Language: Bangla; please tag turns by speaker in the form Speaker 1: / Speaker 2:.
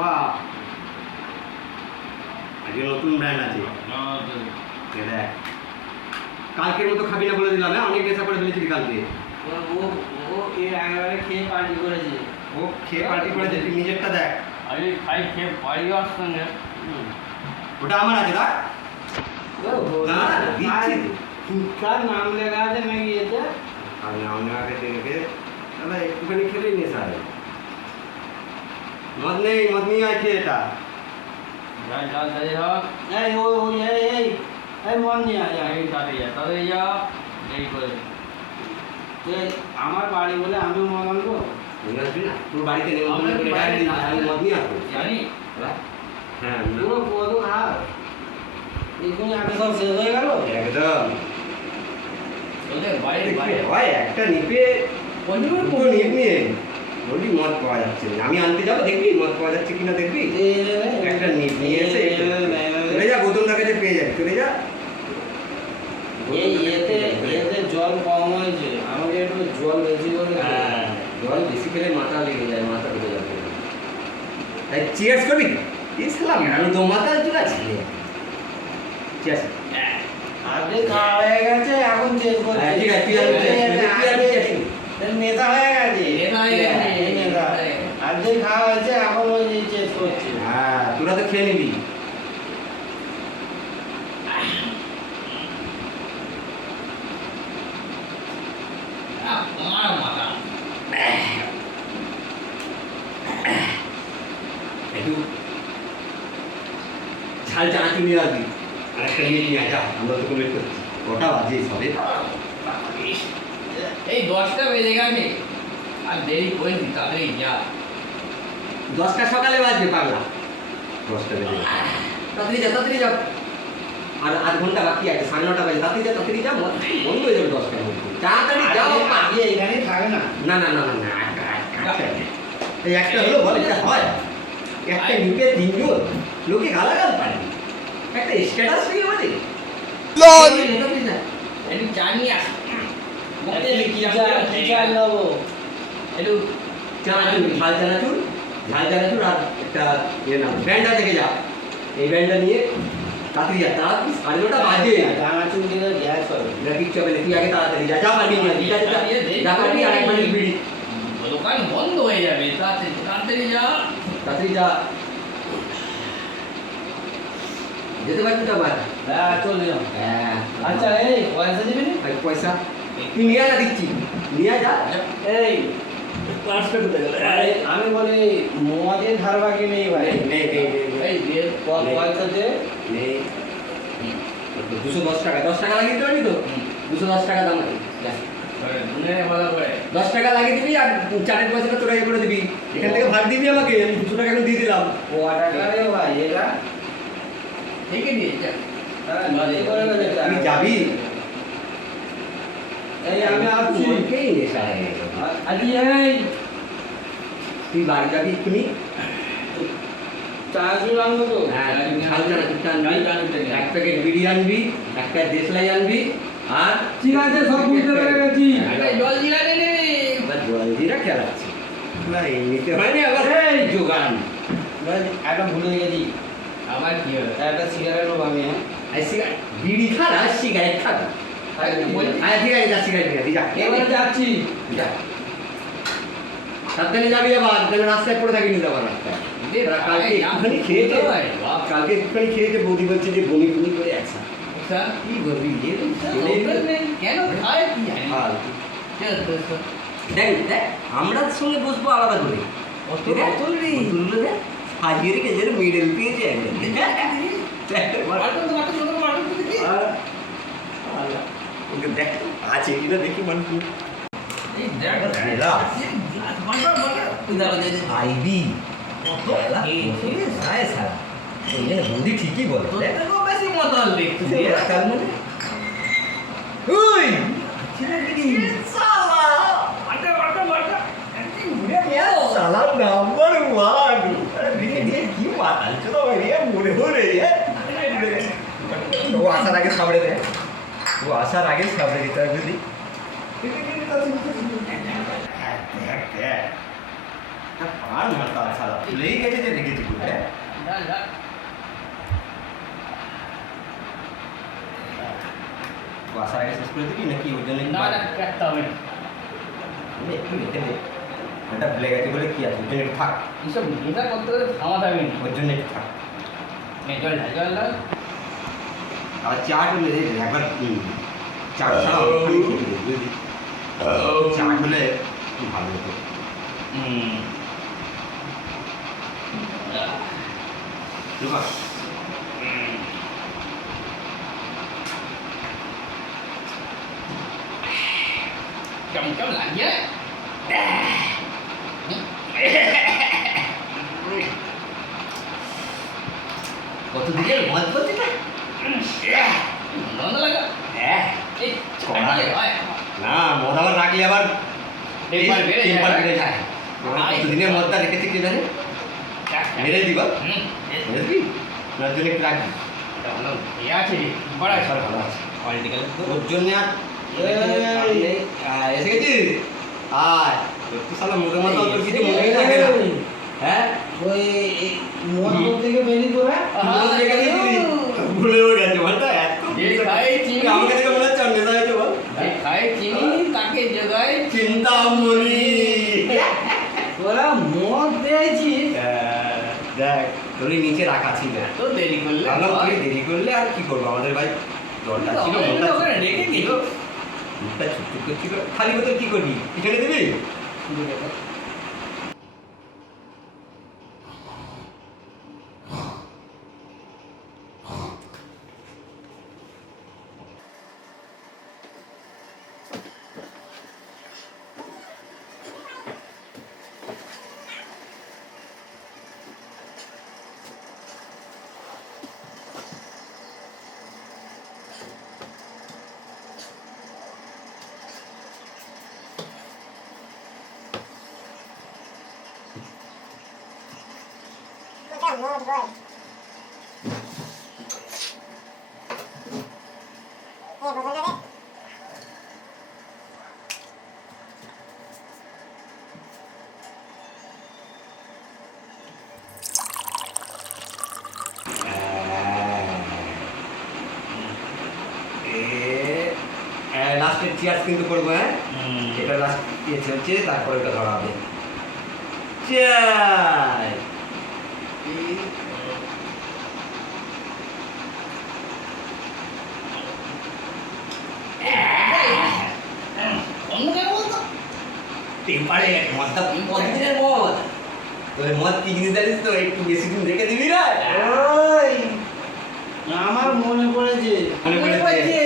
Speaker 1: বাবা আজকে নতুন ব্র্যান্ড আছে। দেখ কালকের মতো খাবি না বলে দিলাম হ্যাঁ? অনেক নেশা করে ফেলেছিলি কালকে।
Speaker 2: ও ও এর আগেবারে খেয়ে পার্টি করেছে।
Speaker 1: ও খেয়ে পার্টি করেছে তুই নিজেরটা দেখ।
Speaker 3: আমি খাই খেয়ে বাড়ি আসতাম না।
Speaker 1: ওটা আমার আছে দেখ। না, দিচ্ছি।
Speaker 2: নাম লেখা আছে নাকি এতে
Speaker 1: আর দেখে দাদা একটুখানি খেলেই নেশা হয়। মদ নেই মদ নিয়ে আছে এটা?
Speaker 3: যাই হোক।
Speaker 2: এই এই এই এই মন নিয়ে আয়
Speaker 3: এই যা তাড়াতাড়ি যা দেরি করে
Speaker 2: আমার বাড়ি বলে আমি মন আনব?
Speaker 1: তোর বাড়িতে আমি মদ নিয়ে আসব
Speaker 3: জানি।
Speaker 1: হ্যাঁ?
Speaker 2: পুরো কত খাস। এখানে আগে সব শেষ হয়ে গেল।
Speaker 1: একদম। একটা নিপ নিয়ে বলবি মদ পাওয়া যাচ্ছে আমি আনতে যাব দেখবি মদ পাওয়া যাচ্ছে কিনা দেখবি একটা নিয়ে এসে চলে যা বোতলটার কাছে পেয়ে যাবি চলে যা
Speaker 2: জল কম হয়েছে আমাকে একটু জল বেশি করে
Speaker 1: হ্যাঁ, জল বেশি খেলে মাথা লেগে যায় মাথা ঢুকে যাবে তাই চিয়ার্স করবি ইসলাম আমি তো মাথা চুলা ছিলে চিয়ার্স
Speaker 2: আগে খাওয়া হয়ে গেছে এখন চেক করছে
Speaker 1: হ্যাঁ, ঠিক আছে, তুই
Speaker 2: নেতা হয়ে গেছে
Speaker 3: নেতা হয়ে গেছে।
Speaker 2: এই খাওয়া হয়েছে এখন ওই চেক করছে।
Speaker 1: হ্যাঁ তোরা তো খেয়ে নিবি। একটু ঝাল চানাচুর নিয়ে আসবি। আর একটা নিয়ে নিয়ে যা আমরা তো কমেন্ট করছি। কটা বাজে সবে?
Speaker 3: এই দশটা বেজে গেছে। আর দেরি করে নি তাড়াতাড়ি যা।
Speaker 1: দশটা সকালে বাজবে পাগলা দশটা বেজে। তাড়াতাড়ি যা তাড়াতাড়ি যাও আর আধ ঘণ্টা বাকি আছে সাড়ে নটা বাজে তাড়াতাড়ি যা তাড়াতাড়ি যা বন্ধ হয়ে যাবে দশটার মধ্যে তাড়াতাড়ি যাও
Speaker 2: এখানে থাকে না
Speaker 1: না না না না। এই একটা হলো বল এটা হয় একটা নিপে লোকে গালাগাল পারে একটা স্ট্যাটাস।
Speaker 3: একটু চা নিয়ে আস
Speaker 2: এই কি চা- কি
Speaker 1: চানাচুর ঝাল চানাচুর ঝাল চানাচুর আর একটা ইয়ে নাম ব্যান্ডটা থেকে যা এই ব্যান্ডটা নিয়ে তাড়াতাড়ি যা তাড়াতাড়ি সাড়ে নটা বাজে
Speaker 2: চানাচুর দিলে গ্যাস হবে
Speaker 1: না কিচ্ছু হবে না তুই আগে তাড়াতাড়ি যা যা পারবি না যা যা যা পারবি আর এক মিনিট বিড়ি
Speaker 3: দোকান বন্ধ হয়ে যাবে তাড়াতাড়ি তাড়াতাড়ি যা
Speaker 1: তাড়াতাড়ি যা যেতে পারবি তো আবার
Speaker 2: হ্যাঁ চলে যাও
Speaker 1: হ্যাঁ
Speaker 2: আচ্ছা এই পয়সা দিবি না
Speaker 1: আর পয়সা তুই নিয়ে যা দিচ্ছি নিয়ে যা
Speaker 2: এই এই, আমি বলি মদের ধার বাকি নেই ভাই।
Speaker 1: নেই নেই নেই।
Speaker 2: পয়সা
Speaker 1: নেই। দুশো দশ টাকা। দশ টাকা লাগিয়ে দিতে তো? দুশো দশ টাকা দাম আছে
Speaker 3: করে
Speaker 1: দশ টাকা লাগিয়ে দিবি আর চারের পয়সাটা তোরা ইয়ে করে দিবি। এখান থেকে ভাগ দিবি আমাকে আমি দুশো টাকা এখন দিয়ে দিলাম।
Speaker 2: ও টাকা রে ভাই এটা
Speaker 3: ঠিক আছে যা
Speaker 2: হ্যাঁ।
Speaker 1: তুই যাবি?
Speaker 2: এই আমি আসছি।
Speaker 1: হয়ে গেছে।
Speaker 2: এই
Speaker 1: তুই বাড়ি যাবি এক্ষুনি? হ্যাঁ এক প্যাকেট বিড়ি আনবি একটা দেশলাই আনবি আর
Speaker 2: ঠিক আছে সব বুঝতে পেরে গেছি।
Speaker 3: একটা জল জিরা নে নে।
Speaker 1: আবার খেলাচ্ছি না এমনিতে হয়নি আবার এই যোগান
Speaker 2: একটা ভুলে গেছি।
Speaker 3: আবার কি হবে?
Speaker 2: একটা সিগারেট নেব আমি হ্যাঁ।
Speaker 1: সিগারেট বিড়ি খা সিগারেট
Speaker 3: আরে তুই
Speaker 1: আচ্ছা ঠিক আছে যা সিগারেট যা।
Speaker 2: এবার যাচ্ছি।
Speaker 1: যা। সাবধানে যাবি আবার যেন রাস্তায় পড়ে থাকিনি যাবার রাস্তায়। কালকে
Speaker 3: আরে,
Speaker 1: একটুখানি খেয়েছে। কালকে একটুখানি খেয়েছে বৌদি বলছে যে বমি বমি করে আছে।
Speaker 3: আচ্ছা
Speaker 1: কি করবি
Speaker 3: কেন খায় কি।
Speaker 1: দেখ দেখ আমরা সঙ্গে বসবো আলাদা করে। সাজিয়ে রেখেছে মেডেল পেয়েছে একদম ওকে দেখ আছে কিনা দেখি মানুষ আইবি সারা এই যে বৌদি ঠিকই বলে
Speaker 3: বেশি মাতাল দেখছি।
Speaker 1: তার মানে? ওই সালা। নাম্বার ওয়ান কি মাতাল ছিল রে হরে ও আসার আগে সামনে দেয় ও আসার আগে সামনে দিতে হবে যদি। পার মারতা সারা ফুলেই গেছে যে রেখেছি
Speaker 3: যা, যা।
Speaker 1: আগে শেষ করে দিবি নাকি ওর জন্য
Speaker 3: না না কাটতে হবে না
Speaker 1: একটু রেখে দে ওটা ভুলে গেছে বলে কি আছে জন্য একটু থাক
Speaker 3: এইসব নেতা করতে করতে থামাতে হবে না
Speaker 1: ওর জন্য একটু থাক
Speaker 3: জল ঢাল জল ঢাল
Speaker 1: আর চাট হলে একবার চাট ছাড়া বুঝলি চাট হলে একটু ভালো হতো
Speaker 3: হুম
Speaker 1: রুমা
Speaker 3: কেমন কেমন লাগে
Speaker 1: কত দিকে মদ করতে না
Speaker 3: মন্দ লাগা
Speaker 1: হ্যাঁ
Speaker 3: এই হয়, হয়। বেড়ে যায়।
Speaker 1: টেম্পার বেড়ে যায়। কতদিনের মদটা রেখেছি কি জানে? মেরে দিবা মেরে দিবি। রাখবি।
Speaker 3: ইয়ে আছে, বড় আছে।
Speaker 1: ভালো আছে।
Speaker 3: তো।
Speaker 1: ওর জন্য এসে গেছিস? আয়। তোর তো শালা মুখে মাথা তোর কিছু মনেই থাকে না হ্যাঁ
Speaker 2: ওই এই মদ থেকে বেরিয়ে তোরা
Speaker 3: আহা,
Speaker 1: মদ রেখে দিয়েছিলি? ভুলেও গেছে বলতো এত
Speaker 3: যে খায় চিনি।
Speaker 1: আমার কাছে মনে হচ্ছে অন্য হয়েছে বল
Speaker 3: যে খায় চিনি, তাকে জোগায়
Speaker 1: চিন্তামণি
Speaker 2: তোরা মদ পেয়েছিস
Speaker 1: তোরই নিচে রাখা ছিল।
Speaker 3: তো দেরি করলে
Speaker 1: ভালো
Speaker 3: হয়।
Speaker 1: দেরি করলে আর কি করব? আমাদের ভাই জলটা ছিল মনটা
Speaker 3: রেখে দিল।
Speaker 1: মুখটা ছুটছুট করছিল খালি বোতল কি করবি? পিছনে দিবি? লাস্টের চেয়ার্স কিন্তু করব হ্যাঁ। এটা লাস্ট ইয়ে চলছে তারপরে ওটা ধরা হবে। চাই
Speaker 3: বলতো?
Speaker 1: টেম্পারে মদটা কতদিনের মদ তবে মদ কি জিনিস জানিস তো একটু বেশি দিন রেখে দিবি না
Speaker 2: আমার মনে পড়েছে
Speaker 1: মনে
Speaker 3: পড়েছে।